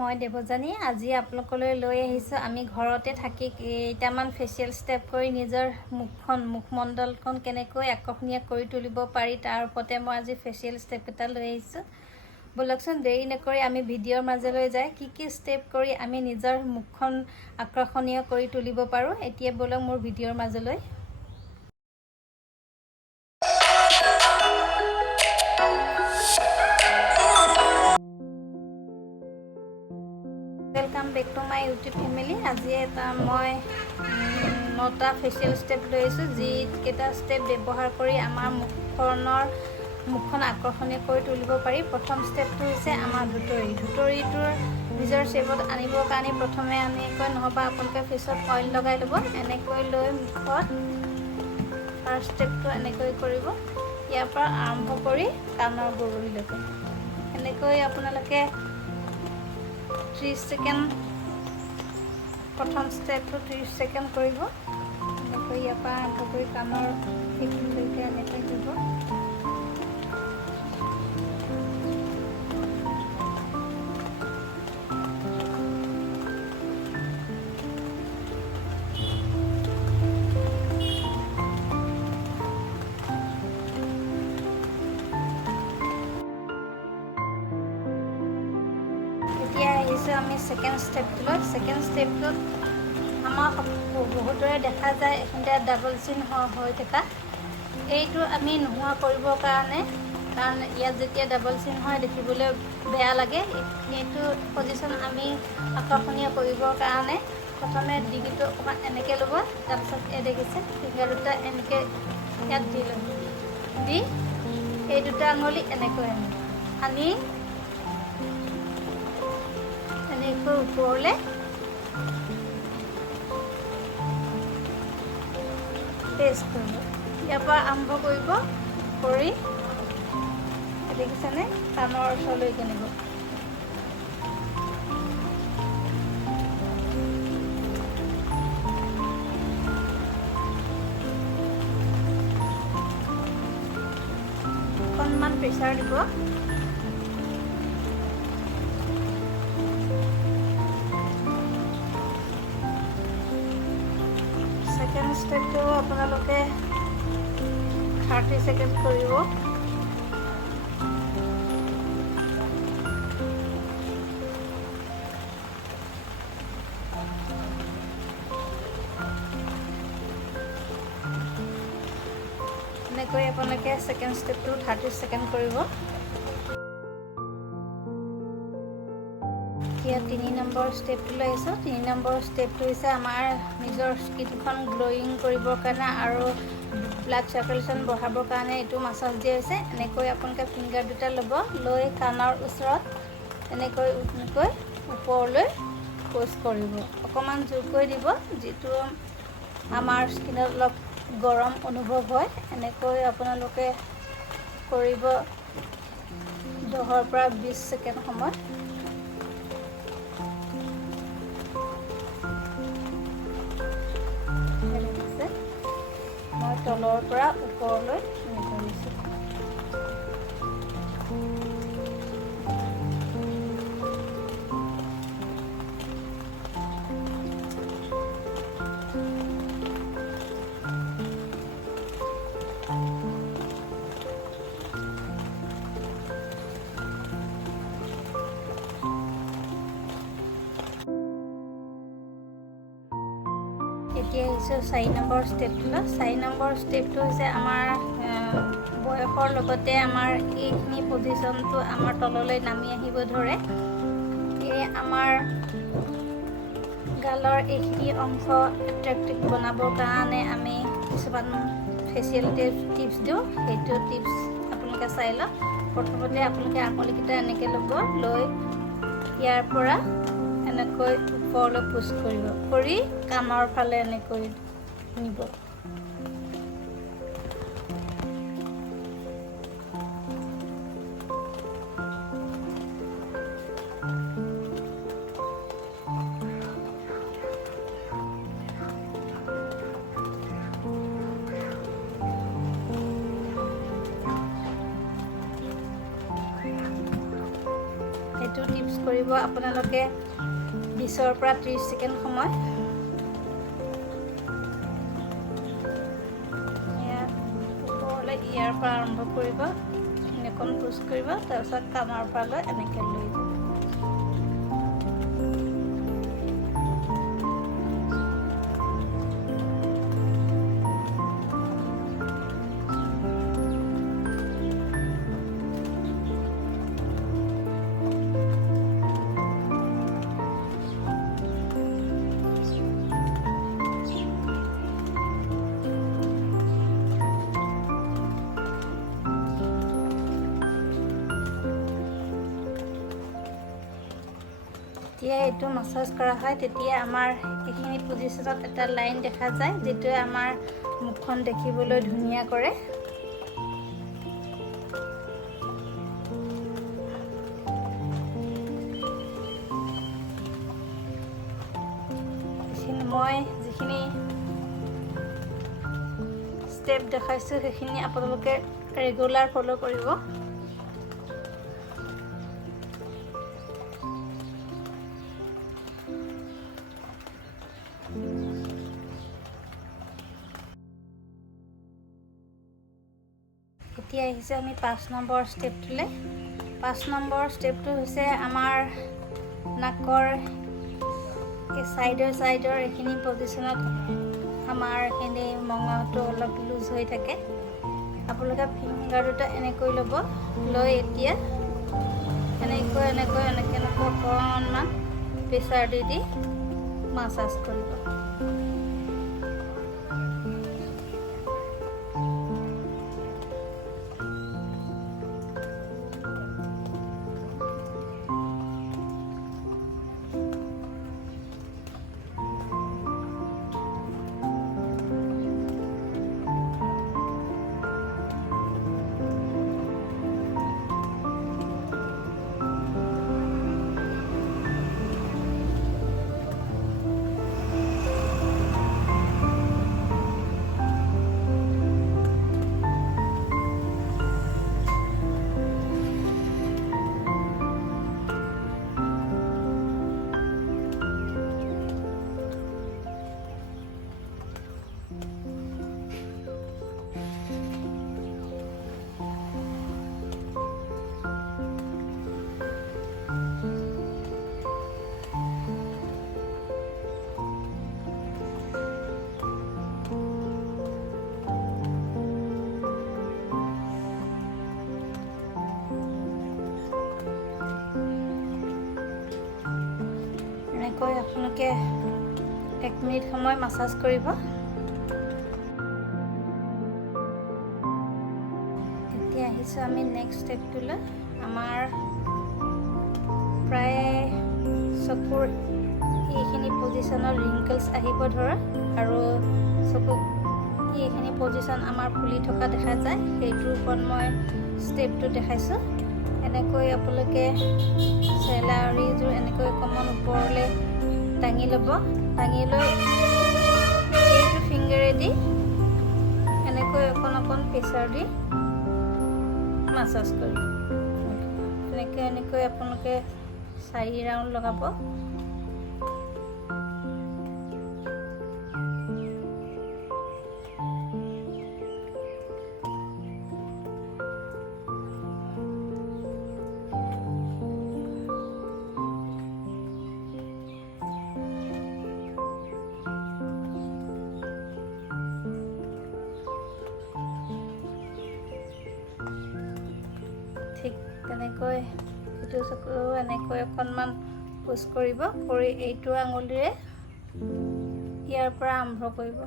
মই দেৱজানী আজি আপোনালোকলৈ লৈ আহিছোঁ আমি ঘৰতে থাকি কেইটামান ফেচিয়েল ষ্টেপ কৰি নিজৰ মুখমণ্ডলখন কেনেকৈ আকৰ্ষণীয় কৰি তুলিব পাৰি তাৰ ওপৰতে মই আজি ফেচিয়েল ষ্টেপ এটা লৈ আহিছোঁ। বলকচোন দেৰি নকৰি আমি ভিডিঅ'ৰ মাজলৈ যাই কি ষ্টেপ কৰি আমি নিজৰ মুখখন আকৰ্ষণীয় কৰি তুলিব পাৰোঁ। এতিয়া বলক মোৰ ভিডিঅ'ৰ মাজলৈ। Welcome back to my YouTube family. आज मैं 9टा फेशियल स्टेप लैसो जीटा स्टेप व्यवहार कर मुखन आकर्षणीय कर तुलिब पारि। प्रथम स्टेपটো হৈছে আমাৰ ধুতৰিটোৰ নিজৰ शेपत आनिবৰ কাৰণে प्रथमे এনেকৈ নহবা আপোনালোকে फेसत অইল লগাই ল'ব। এনেকৈ লৈ মুখত ফাৰ্ষ্ট স্টেপটো এনেকৈ কৰিব। ইয়াৰ পৰা আৰম্ভ কৰি কাণৰ গুৰিলৈকে এনেকৈ আপোনালোকে 30 सेकेंड प्रथम स्टेप 30 सेकेंड কৰিব। এনেকৈ ইয়াৰ পৰা আৰম্ভ কৰি কাণৰ সেইখিনিলৈকে এনেকৈ দিব। আমি सेकेंड स्टेपটো सेकेंड स्टेपটোত আমাৰ বহুতৰে দেখা যায় এখানতে ডাবল চিন হৈ থকা। এইটো আমি নোহোৱা কৰিবৰ কাৰণে কাৰণ ইয়াত যেতিয়া ডাবল চিন হয় দেখিবলৈ বেয়া লাগে। এইটো পজিশন আমি আকৰ্ষণীয় কৰিবৰ কাৰণে প্ৰথমে ডিঙিটো অকণমান এনেকৈ ল'ব। তাৰপিছত এই দেখিছে ফিংগাৰ দুটা এনেকৈ ইয়াত দি ল'ব। দি এই দুটা আঙুলি এনেকৈ আনি ওপৰলৈ পেষ্ট কৰিব। ইয়াৰ পৰা আৰম্ভ কৰিব কৰি দেখিছেনে কাণৰ ওচৰলৈকে নিব। অকণমান প্ৰেছাৰ দিব। सेकेंड स्टेप तो আপোনালোকে 30 सेकेंड কৰিব। এনেকৈ আপোনালোকে सेकेंड स्टेप 30 सेकेंड কৰিব। এতিয়া 3 নম্বৰ স্টেপটো লৈছোঁ। 3 নম্বৰ স্টেপটো হৈছে আমাৰ নিজৰ স্কিনখন গ্লোয়িং কৰিবৰ কাৰণে আৰু ব্লাড চাৰ্কুলেশ্যন বঢ়াবৰ কাৰণে এইটো মাছাজ দিয়া হৈছে। এনেকৈ আপোনালোকে ফিংগাৰ দুটা ল'ব। লৈ কাণৰ ওচৰত এনেকৈ ওপৰলৈ পুছ কৰিব। অকণমান জোৰকৈ দিব যিটো আমাৰ স্কিনত অলপ গৰম অনুভৱ হয়। এনেকৈ আপোনালোকে কৰিব 10 পৰা 20 সেকেন্ড সময়। মই তলৰ পৰা ওপৰলৈ কৰিছোঁ। এতিয়া আহিছোঁ 4 নম্বৰ ষ্টেপটোলৈ। 4 নম্বৰ ষ্টেপটো হৈছে আমাৰ বয়সৰ লগতে আমাৰ এইখিনি পজিশ্যনটো আমাৰ তললৈ নামি আহিব ধৰে। এই আমাৰ গালৰ এইখিনি অংশ এট্ৰেক্টিভ বনাবৰ কাৰণে আমি কিছুমান ফেচিয়েল টিপছ দিওঁ। সেইটো টিপছ আপোনালোকে চাই লওক। প্ৰথমতে আপোনালোকে আঙুলিকেইটা এনেকৈ ল'ব। লৈ ইয়াৰ পৰা এনেকৈ ওপৰলৈ পুছ কৰিব। কৰি কাণৰ ফালে এনেকৈ নিব। এইটো টিপছ কৰিব আপোনালোকে 20ৰ পৰা 30 ছেকেণ্ড সময়। ইয়াৰ পৰা আৰম্ভ কৰিব, এনেকণ পুছ কৰিব, তাৰপিছত কামৰ পৰা লৈ এনেকৈ লৈ যাব। যেতিয়া এইটো মাছাজ কৰা হয় তেতিয়া আমাৰ এইখিনি পজিশ্যনত এটা লাইন দেখা যায়, যিটোৱে আমাৰ মুখখন দেখিবলৈ ধুনীয়া কৰে। মই যিখিনি ষ্টেপ দেখাইছোঁ সেইখিনি আপোনালোকে ৰেগুলাৰ ফ'ল' কৰিব। এতিয়া আহিছে আমি 5 নম্বৰ ষ্টেপটোলৈ। 5 নম্বৰ ষ্টেপটো হৈছে আমাৰ নাকৰ চাইডৰ এইখিনি পজিশ্যনত আমাৰ এইখিনি মঙহটো অলপ লুজ হৈ থাকে। আপোনালোকে ফিংগাৰ দুটা এনেকৈ ল'ব, লৈ এতিয়া এনেকৈ অকণমান প্ৰেছাৰ দি মাছাজ কৰিব। এনেকৈ আপোনালোকে 1 মিনিট সময় মাছাজ কৰিব। এতিয়া আহিছোঁ আমি নেক্সট ষ্টেপটোলৈ। আমাৰ প্ৰায় চকুৰ এইখিনি পজিশ্যনৰ ৰিংকলছ আহিব ধৰা আৰু চকু এইখিনি পজিশ্যন আমাৰ ফুলি থকা দেখা যায়। সেইটোৰ ওপৰত মই ষ্টেপটো দেখাইছোঁ। এনেকৈ আপোনালোকে চেলাউৰিযোৰ এনেকৈ অকণমান ওপৰলৈ দাঙি ল'ব। দাঙি লৈ এইটো ফিংগাৰেদি এনেকৈ অকণ প্ৰেছাৰ দি মাছাজ কৰিব। এনেকৈ আপোনালোকে 4 ৰাউণ্ড লগাব। ঠিক তেনেকৈ ইটো চকু এনেকৈ অকণমান পুছ কৰিব, কৰি এইটো আঙুলিৰে ইয়াৰ পৰা আৰম্ভ কৰিব।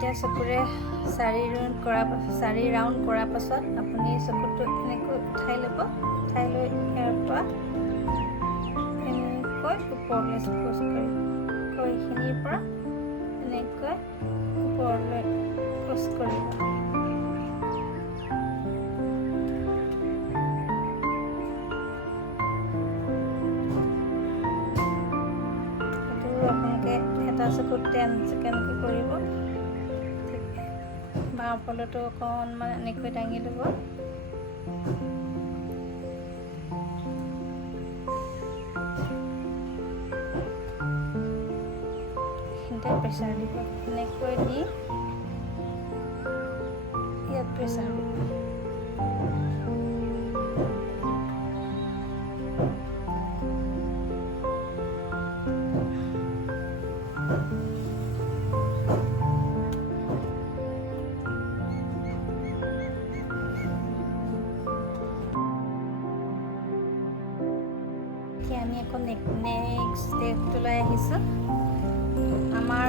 দুইটা চকুৰে 4 ৰাউণ্ড কৰাৰ পাছত আপুনি চকুটো এনেকৈ উঠাই ল'ব। উঠাই লৈ ইয়াৰ পৰা এনেকৈ ওপৰলৈ খোজ কৰিব। এইখিনিৰ পৰা এনেকৈ ওপৰলৈ খোজ কৰিব। আপোনালোকে এটা চকুত 10 ছেকেণ্ডকৈ কৰিব। বাওঁ পলটো অকণমান এনেকৈ দাঙি ল'ব। এইখিনিতে প্ৰেছাৰ দিব। এনেকৈ দি ইয়াত প্ৰেছাৰ দিব। আমি আকৌ নেক্সট ষ্টেপটোলৈ আহিছোঁ। আমাৰ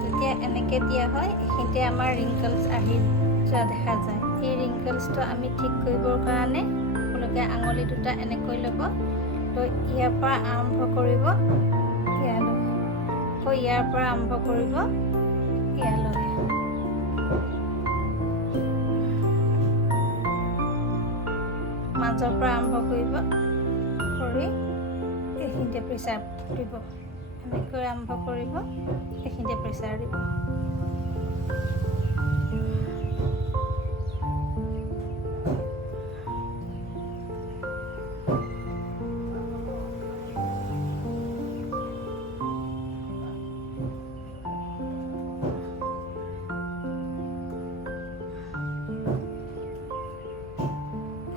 যেতিয়া এনেকৈ দিয়া হয়, এইখিনিতে আমাৰ ৰিংকলছ আহি যোৱা দেখা যায়। এই ৰিংকলছটো আমি ঠিক কৰিবৰ কাৰণে আপোনালোকে আঙুলি দুটা এনেকৈ ল'ব। লৈ ইয়াৰ পৰা আৰম্ভ কৰিব ইয়ালৈ, আকৌ ইয়াৰ পৰা আৰম্ভ কৰিব ইয়ালৈ। মাজৰ পৰা আৰম্ভ কৰিব কৰি এইখিনিতে প্ৰেছাৰ দিব। এনেকৈ আৰম্ভ কৰিব, এইখিনিতে প্ৰেছাৰ দিব।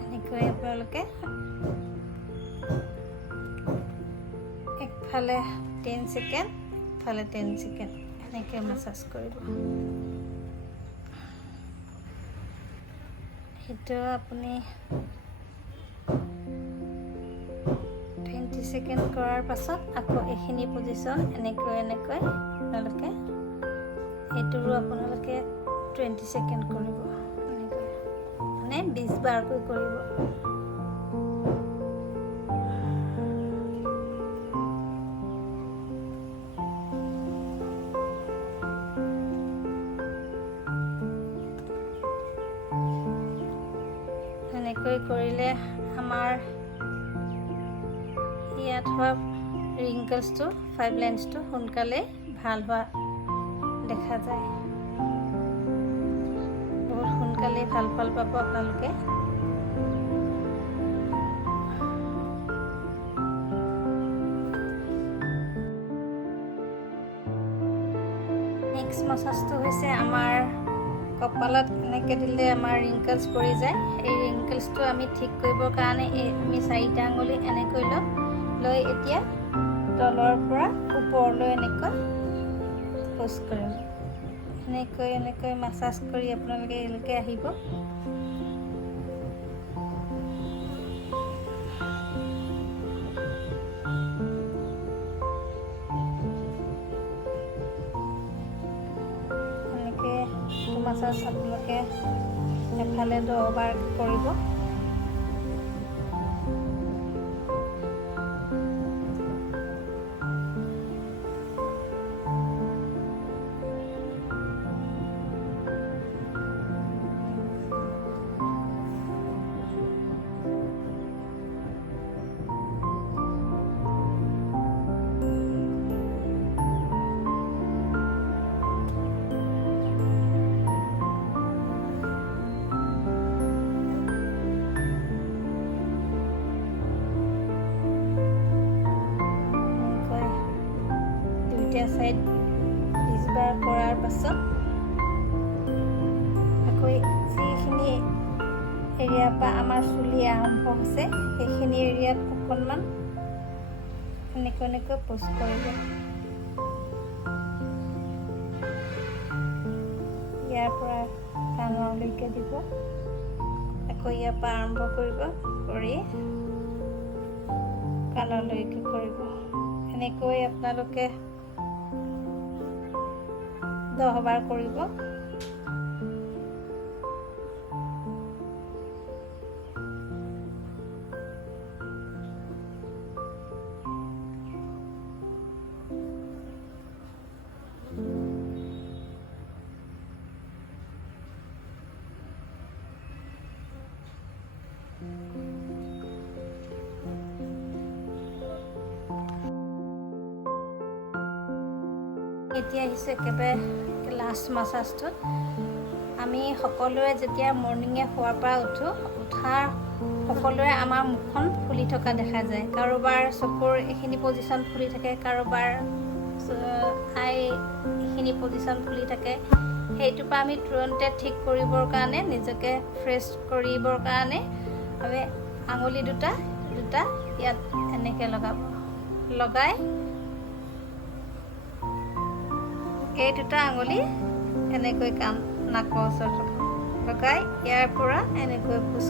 এনেকৈ আপোনালোকে একফালে 10 ছেকেণ্ড, ইফালে 10 ছেকেণ্ড এনেকৈ মাছাজ কৰিব। সেইটো আপুনি 20 ছেকেণ্ড কৰাৰ পাছত আকৌ এইখিনি পজিশ্যন এনেকৈ আপোনালোকে এইটোৰো আপোনালোকে 20 ছেকেণ্ড কৰিব। এনেকৈ মানে 20 বাৰকৈ কৰিব। এনেকৈ কৰিলে আমাৰ ইয়াত হোৱা ৰিংকলছটো 5 লাইন্সটো সোনকালে ভাল হোৱা দেখা যায়। বহুত সোনকালে ভাল ফল পাব আপোনালোকে। নেক্সট মাছাজটো হৈছে আমাৰ কপালত এনেকৈ দিলে আমাৰ ৰিংকলছ পৰি যায়। এই ৰিংকলছটো আমি ঠিক কৰিবৰ কাৰণে আমি 4টা আঙুলি এনেকৈ ল'ম। লৈ এতিয়া তলৰ পৰা ওপৰলৈ এনেকৈ পুছ কৰিম। এনেকৈ মাছাজ কৰি আপোনালোকে এইলৈকে আহিব। মাছাজ আপোনালোকে এফালে 10 বাৰ কৰিব। দুইটা সাইড 20 বাৰ কৰাৰ পাছত আকৌ যিখিনি এৰিয়াৰ পৰা আমাৰ চুলি আৰম্ভ হৈছে সেইখিনি এৰিয়াত অকণমান এনেকৈ পুছ কৰিব। ইয়াৰ পৰা কাণলৈকে দিব। আকৌ ইয়াৰ পৰা আৰম্ভ কৰিব কৰি কাণলৈকে কৰিব। এনেকৈ আপোনালোকে 10 বাৰ কৰিব। এতিয়া আহিছে একেবাৰে লাষ্ট মাছাজটোত। আমি সকলোৱে যেতিয়া মৰ্ণিঙে শোৱাৰ পৰা উঠাৰ সকলোৰে আমাৰ মুখখন ফুলি থকা দেখা যায়। কাৰোবাৰ চকুৰ এইখিনি পজিশ্যন ফুলি থাকে, কাৰোবাৰ আই এইখিনি পজিশ্যন ফুলি থাকে। সেইটোৰ পৰা আমি তুৰন্তে ঠিক কৰিবৰ কাৰণে, নিজকে ফ্ৰেছ কৰিবৰ কাৰণে আমি আঙুলি দুটা ইয়াত এনেকৈ লগাই এই দুটা আঙুলি এনেকৈ নাকৰ ওচৰত লগাই ইয়াৰ পৰা এনেকৈ পুছ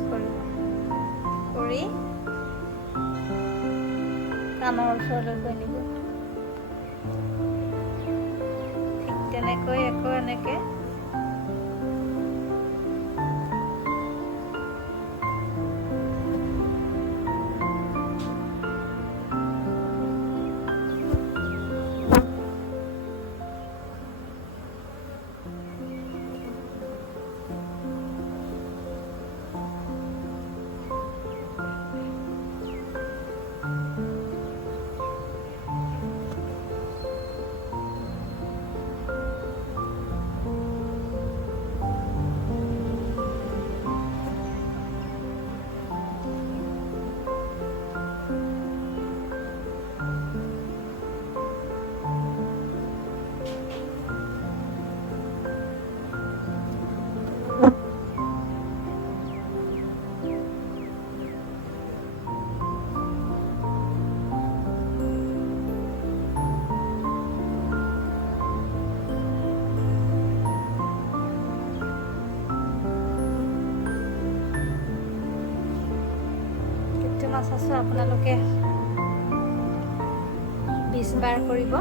কৰি কাণৰ ওচৰলৈকে নিব। ঠিক তেনেকৈ আকৌ এনেকৈ মাছাজটো আপোনালোকে 20 বাৰ কৰিব।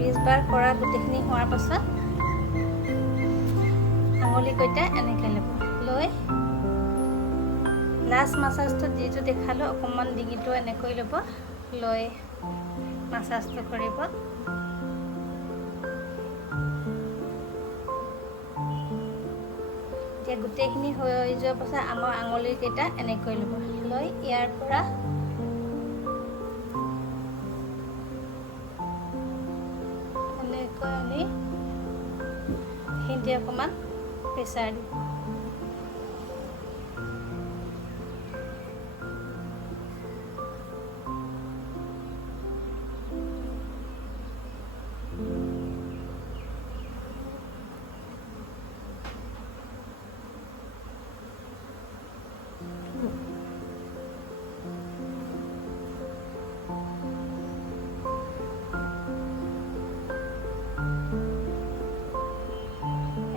20 বাৰ কৰা গোটেইখিনি হোৱাৰ পাছত আঙুলিকেইটা এনেকৈ লৈ লাষ্ট মাছাজটোত যিটো দেখালোঁ অকণমান ডিঙিটো এনেকৈ লৈ মাছাজটো কৰিব। এতিয়া গোটেইখিনি হৈ যোৱাৰ পাছত আমাৰ আঙুলিকেইটা এনেকৈ লৈ ইয়াৰ পৰা এনেকৈ আনি সেইটি অকণমান প্ৰেছাৰ দিব।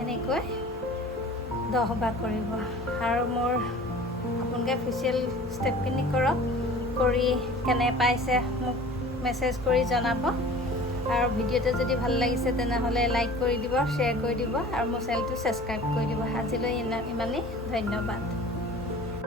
এনেকৈ 10 বাৰ কৰিব। আৰু মোৰ আপোনালোকে ফেচিয়েল ষ্টেপখিনি কৰক, কৰি কেনে পাইছে মোক মেছেজ কৰি জনাব। আৰু ভিডিঅ'টো যদি ভাল লাগিছে তেনেহ'লে লাইক কৰি দিব, শ্বেয়াৰ কৰি দিব আৰু মোৰ চেনেলটো ছাবস্ক্ৰাইব কৰি দিব। আজিলৈ ইমানেই, ধন্যবাদ।